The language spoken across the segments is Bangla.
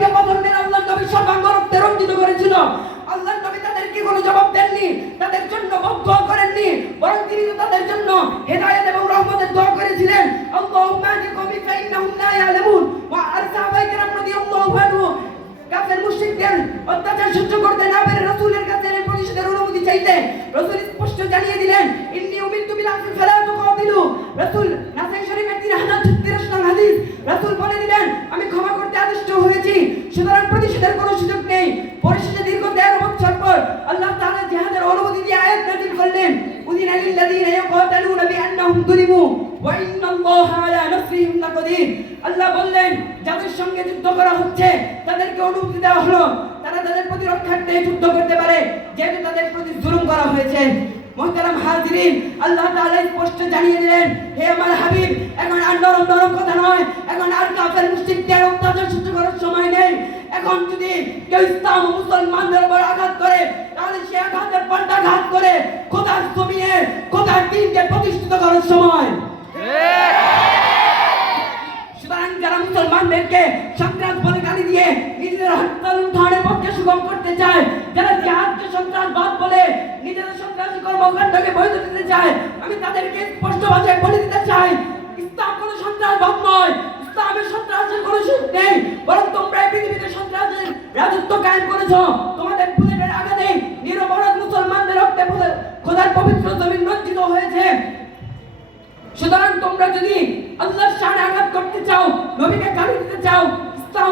আল্লাহ নবী সর্বাঙ্গ রক্তে রঞ্জিত করেছিল। আল্লাহ নবী তাদেরকে কোনো জবাব দেননি, তাদের জন্য দোয়া করেননি, বরং তিনি তাদের জন্য হেদায়েত এবং রহমতের দোয়া করেছিলেন। আল্লাহুম্মা আহদিকুম ফাইন্নাহুম লা ইয়ালামুন ওয়া আরসাবাই কিরাম রাদিয়াল্লাহু আনহু কাফের মুশরিকদের অত্যাচার সহ্য করতে না পেরে রাসূলের কাছে প্রতিশোধের অনুমতি চাইতে রাসূল স্পষ্ট জানিয়ে দিলেন, ইন্নী উমিরতু বিল আফwi ফালা তুকাতিলু। রাসূল নাসাই শরীফের 3036 নং হাদিস, রাসূল বলে দিলেন, আমি ক্ষমা করতে আদিষ্ট হয়েছি, সুতরাং প্রতিশোধের কোনো সুযোগ নেই। পরিশেষে দীর্ঘ 13 বছর পর আল্লাহ তাআলা জিহাদের অনুমতি দিয়ে আয়াত নাযিল করলেন, উযিনা লিল্লাযীনা ইয়াকাতালুনা বিআন্নাহুম যুলিমু ওয়া ইন্নাল্লাহা আলা নাসরিহিম লাকাদির। আল্লাহ বললেন, যাদের সঙ্গে যুদ্ধ করা হচ্ছে তাদেরকে অনুমতি দেওয়া হলো, তারা তাদের প্রতিরক্ষার্থে যুদ্ধ করতে পারে, যেহেতু তাদের প্রতি জুলুম করা হয়েছে। মুহতারাম হাজিরিন, আল্লাহ তাআলা স্পষ্ট জানিয়ে দিলেন, হে আমার হাবিব, এখন আর নরম নরম কথা নয়, এখন আর কাফের মুশরিকদের অত্যাচার সহ্য করার সময় নেই। এখন যদি কেউ ইসলাম ও মুসলমানদের উপর আঘাত করে, তাহলে সে আঘাতের পাল্টা আঘাত করে খোদার জমিনে খোদার দ্বীনকে প্রতিষ্ঠিত করার সময়। সুতরাং যারা মুসলমানদেরকে সন্ত্রাস বলে গালি দিয়ে নিজেদের হত্যা লুণ্ঠনের পক্ষে সুগম করতে চায়, যারা জিহাদকে সন্ত্রাসবাদ বলে নিজেদের সন্ত্রাসী কর্মকাণ্ডকে বৈধ দিতে চায়, আমি তাদেরকে স্পষ্ট ভাষায় বলে দিতে চাই, ইসলাম কোনো সন্ত্রাসবাদ নয়, ইসলামের সন্ত্রাসের কোনো সুযোগ নেই, বরং তোমরা এই পৃথিবীতে সন্ত্রাসের রাজত্ব কায়েম করেছো। তোমাদের বুলেটের আঘাতে নিরপরাধ মুসলমানদের রক্তে খোদার পবিত্র জমিন রঞ্জিত হয়েছে। সুতরাং তোমরা যদি আল্লাহর শানে আঘাত করতে চাও, নবীকে গালি দিতে চাও, ইসলাম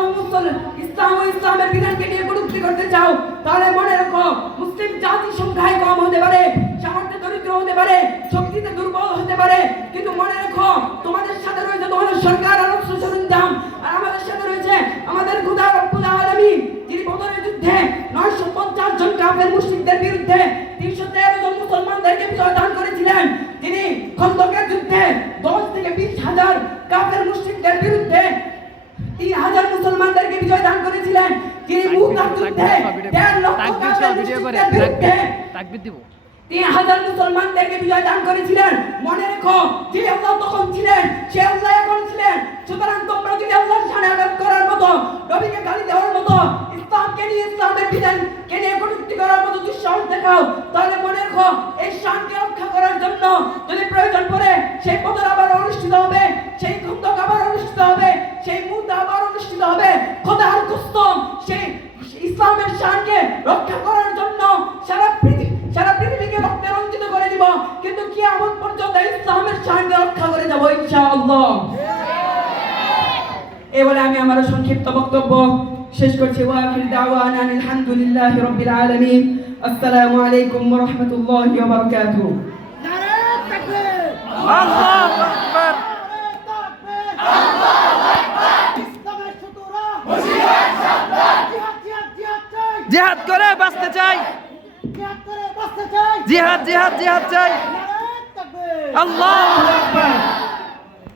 ও ইসলামের বিধানকে নিয়ে কটূক্তি করতে চাও, তাহলে মনে রাখো, মুসলিম জাতি সংখ্যায় কম হতে পারে, সামর্থ্যে দরিদ্র হতে পারে, শক্তিতে দুর্বল হতে পারে, কিন্তু মনে রাখো, তোমাদের সাথে রয়েছে তোমাদের সরকার আর অস্ত্র সরঞ্জাম, আর আমাদের সাথে রয়েছে আমাদের খোদা রব্বুল আলামিন, যিনি বদরের যুদ্ধে 950 জন কাফের মুশরিকদের বিরুদ্ধে 313 জন মুসলমানদেরকে বিজয় দান করেছিলেন। তিনি খন্দকের যুদ্ধে 10 থেকে 20,000 কাফের মুশরিকদের বিরুদ্ধে 3,000 মুসলমানদেরকে বিজয় দান করেছিলেন। তিনি মুতার যুদ্ধে 1.5 লক্ষ কাফের মুশরিকদের বিরুদ্ধে তাকবীর দিব 3,000 মুসলমানদেরকে বিজয় দান করেছিলেন। মনে রেখো, যে আল্লাহ তখন ছিলেন সে আল্লাহ এখন ছিলেন। সুতরাং তোমরা যদি আল্লাহর শানে আঘাত করার মতো, নবীকে গালি দেওয়ার মতো, ইসলামকে নিয়ে ইসলামের বিধানকে নিয়ে কটূক্তি করার মতো দুঃসাহস দেখাও, তাহলে মনে রেখো, এই শানকে রক্ষা করার জন্য যদি প্রয়োজন পড়ে সেই বদর আবার অনুষ্ঠিত হবে, সেই খন্দক আবার অনুষ্ঠিত হবে, সেই মুতা আবার অনুষ্ঠিত হবে। খোদার কসম, সেই ইসলামের শানকে রক্ষা করার জন্য সারা পৃথিবীকে রক্তে রঞ্জিত করে দিব, কিন্তু কিয়ামত পর্যন্ত ইসলামের শানকে রক্ষা করে যাব ইনশাআল্লাহ। এবারে আমি আমার সংক্ষিপ্ত বক্তব্য শেষ করছি। ওয়া আখির দাওয়ানা আলহামদুলিল্লাহি রাব্বিল আলামিন। আসসালামু আলাইকুম ওয়া রাহমাতুল্লাহি ওয়া বারাকাতুহু। নারে তাকবীর, আল্লাহু আকবার, আল্লাহু আকবার। ইসলামের সুতরা মুশরিক সাবধান, জিহাদ জিহাদ জিহাদ চাই, জিহাদ করে বাঁচতে চাই, জিহাদ করে বাঁচতে চাই, জিহাদ জিহাদ জিহাদ চাই। নারে তাকবীর, আল্লাহু আকবার।